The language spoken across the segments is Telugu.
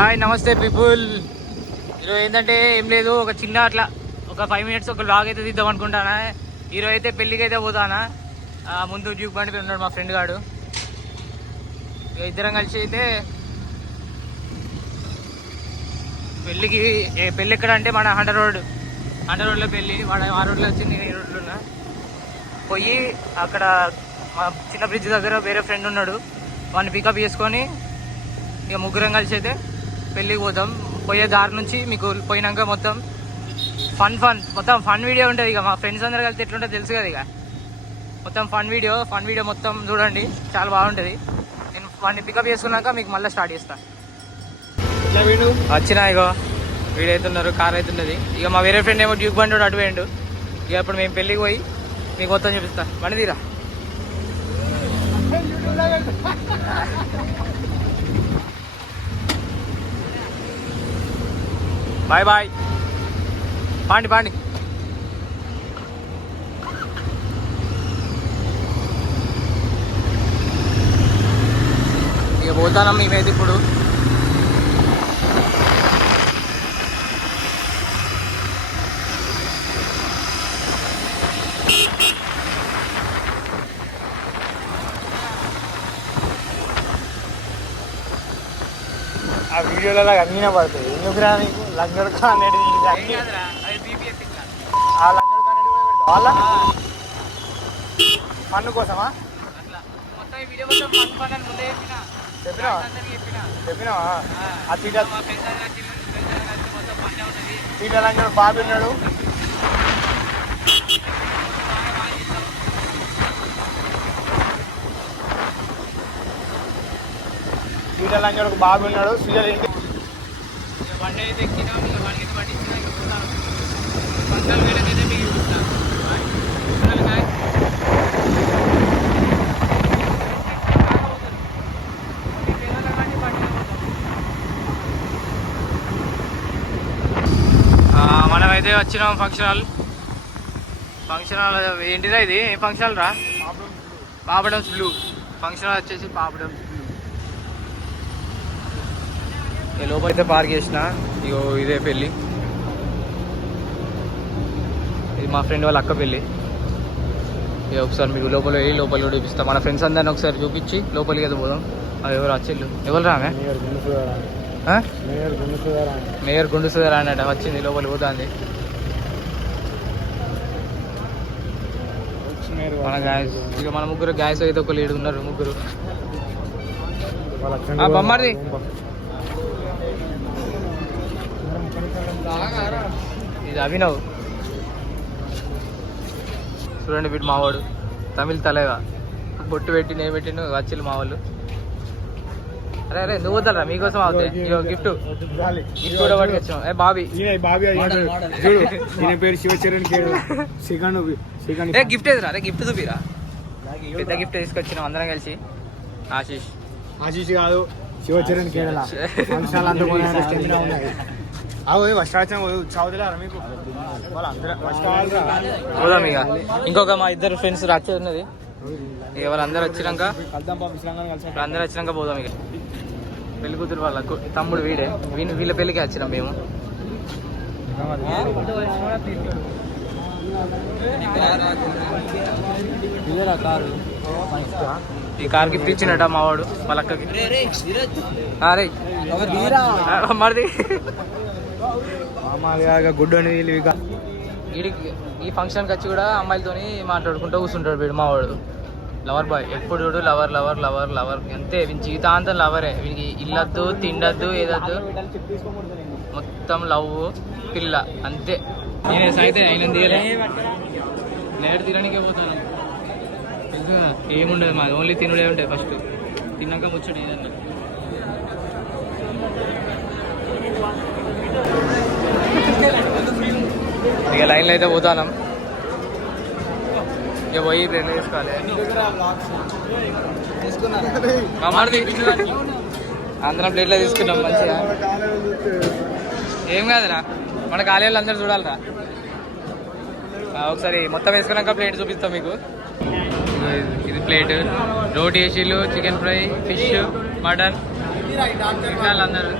హాయ్ నమస్తే పీపుల్. ఈరోజు ఏంటంటే ఏం లేదు, ఒక చిన్న అట్లా ఒక 5 minutes ఒక బ్లాగ్ అయితే తీద్దాం అనుకుంటానా. ఈరోజు అయితే పెళ్ళికి అయితే పోతానా. ముందు డ్యూక్ బండి ఉన్నాడు మా ఫ్రెండ్ గాడు. ఇద్దరం కలిసి అయితే పెళ్ళికి. పెళ్ళి ఎక్కడ అంటే మన హండ్ర రోడ్లో పెళ్ళి. వాడు ఆ రోడ్లో వచ్చి నేను ఈ రోడ్లో ఉన్నా. పోయి అక్కడ మా చిన్న బ్రిడ్జ్ దగ్గర వేరే ఫ్రెండ్ ఉన్నాడు, వాడిని పికప్ చేసుకొని ఇక ముగ్గురం కలిసి అయితే పెళ్ళికి పోతాం. పోయే దారి నుంచి మీకు పోయినాక మొత్తం ఫన్ వీడియో ఉంటుంది. ఇక మా ఫ్రెండ్స్ అందరూ కలిసి ఎట్లుంటుంది తెలుసు కదా. ఇక మొత్తం ఫన్ వీడియో మొత్తం చూడండి, చాలా బాగుంటుంది. నేను వాడిని పికప్ చేసుకున్నాక మీకు మళ్ళీ స్టార్ట్ చేస్తాను. వచ్చినా ఇగో వీడు అవుతున్నారు, కార్ అవుతున్నది. ఇక మా వేరే ఫ్రెండ్ ఏమో డ్యూక్ బండి అటు పోయిండు. ఇక ఇప్పుడు మేము పెళ్ళికి పోయి మీకు మొత్తం చూపిస్తాను. బండి తీరా. Bye bye. పాండి ఇక పోతానం మేమైతే ఇప్పుడు. ఆ వీడియోలో అన్నీ పడుతుంది. ఎందుకు రా నీకు లంగర్ ఖాన్ అనేది ఆ లంగర్ ఖాన్ వాళ్ళ పన్ను కోసమా చెప్పినావా? ఆ తీట లంగర్ బాబు ఉన్నాడు. లంజోడు బాబు ఉన్నాడు. సుజల్ ఇంటి బండి అయితే ఎక్కినా. మనమైతే వచ్చినాం ఫంక్షన్ హాల్. ఏంటిదా ఇది? ఏ ఫంక్షన్ హాల్ రా? పాపడమ్స్ బ్లూ ఫంక్షన్ హాల్ వచ్చేసి పాపడమ్స్ బ్లూ. లోపల అయితే పార్క్ చేసిన. ఇగో ఇదే పెళ్ళి. ఇది మా ఫ్రెండ్ వాళ్ళ అక్క పెళ్ళి. ఇక ఒకసారి మీకు లోపల వెళ్ళి లోపల కూడా చూపిస్తాం. మన ఫ్రెండ్స్ అందరిని ఒకసారి చూపించి లోపలికి అయితే పోదాం. అది ఎవరు వచ్చేళ్ళు? ఎవరు రామే? మేయర్ గుండుసుగారు అన్నట్టు వచ్చింది. లోపలికి పోతుంది. మన గాయస్ ఇక మన ముగ్గురు గాయస్ అయితే ఒక లీడు ఉన్నారు. ముగ్గురు బొమ్మది. ఇది అభినవ్. చూడండి వీడు మావాడు, తమిళ తలేగా. బొట్టు పెట్టి నేను పెట్టిన వచ్చిళ్ళు మా వాళ్ళు. అరే నువ్వు వద్దారా, మీకోసం అవుతాయి. గిఫ్ట్ కూడా పట్టుకు వచ్చాం. బాబీ పేరు శివచరణ్. గిఫ్ట్ ఎదురా? అరే గిఫ్ట్ చూపిరా. పెద్ద గిఫ్ట్ తీసుకొచ్చినాం అందరం కలిసి. ఆశీష్ కాదు, శివచరణ్ కేరళ. పోదాం ఇక. ఇంకొక మా ఇద్దరు ఫ్రెండ్స్ వచ్చేది ఉన్నది. ఇక వాళ్ళందరూ వచ్చినాక పోదాం. ఇక పెళ్లి కూతురు వాళ్ళ తమ్ముడు వీడే. వీళ్ళ పెళ్ళికి వచ్చినాం మేము. ఈ కార్ గిఫ్ట్ ఇచ్చినట మావాడు వాళ్ళ అక్కకి. మరిది గుడ్ అని ఈ ఫంక్షన్కి వచ్చి కూడా అమ్మాయిలతోని మాట్లాడుకుంటూ కూర్చుంటాడు వీడు మావాడు. Lover boy. ఎప్పుడు చూడు లవర్ అంతే. వీని జీవితాంతం లవరే. వీనికి ఇల్లద్దు, తిండద్దు, ఏదద్దు, మొత్తం లవ్ పిల్ల అంతే. నేనే అయితే ఆయన నేడు తినడానికే పోతాను. ఏముండదు మాది, ఓన్లీ తినుడే ఉంటుంది. ఫస్ట్ తిన్నాక ముచ్చడు ఏదన్నా. ఇక లైన్లో అయితే పోతాను. ఇక పోయి ప్లేట్లు తీసుకోవాలి. అందరం ప్లేట్లో తీసుకున్నాం మంచిగా. ఏం కాదురా, మన కాలేజీలో అందరూ చూడాలిరా. ఒకసారి మొత్తం వేసుకున్నాక ప్లేట్ చూపిస్తాం మీకు. ఇది ప్లేట్, రోటీ వేసిళ్ళు, చికెన్ ఫ్రై, ఫిష్, మటన్, అందరూ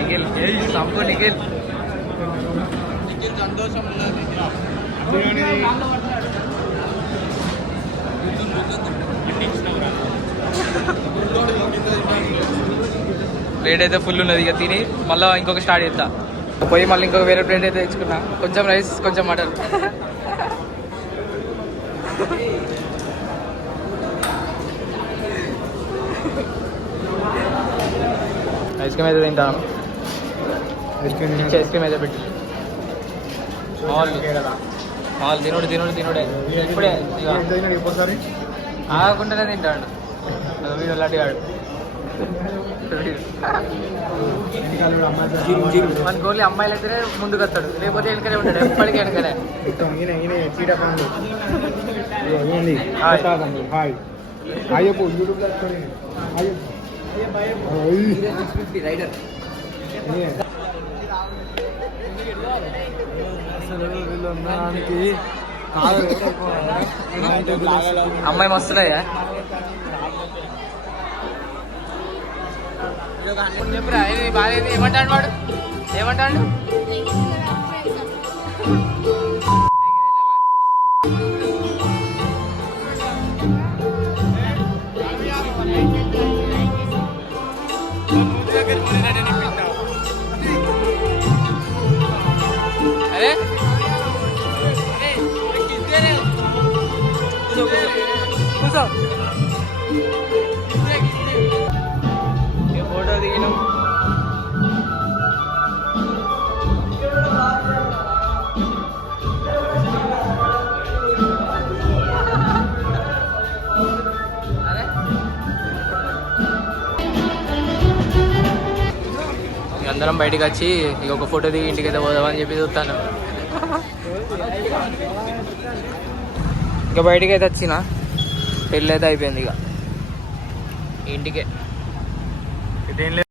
నిఖిల్ సంపు నిఖిల్ ప్లేట్ అయితే ఫుల్ ఉన్నది ఇక తిని మళ్ళీ ఇంకొక స్టార్ట్ చేస్తా పోయి మళ్ళీ ఇంకొక వేరే ప్లేట్ అయితే తెచ్చుకున్నా కొంచెం రైస్ కొంచెం మటన్ ఐస్ క్రీమ్ అయితే తింటాను ఐస్ క్రీమ్ అయితే పెట్టి మాల్ తినుడు తినుడు తినుడే ఇప్పుడే ఇంకోసారి ఆగకుండానే తింటాడు వీడు లాంటివాడు మన గోళీ అమ్మాయిలు అయితేనే ముందుకు వస్తాడు లేకపోతే వెనకనే ఉంటాడు ఎప్పటికీ వెనకనే హాయ్ అయ్యప్ప యూట్యూబ్ రైడర్ అమ్మాయి మస్తున్నాయా చెప్పురా ఇది బాగా ఏమంటాడు వాడు ఏమంటాడు అరే కూర్చో ఫోటో దిగినాం అందరం బయటకు వచ్చి ఇక ఒక ఫోటో దిగి ఇంటికి అయితే పోదామని చెప్పి చూస్తాను ఇక బయటికి అయితే వచ్చిన పెళ్ళి అయితే అయిపోయింది ఇక ఇంటికే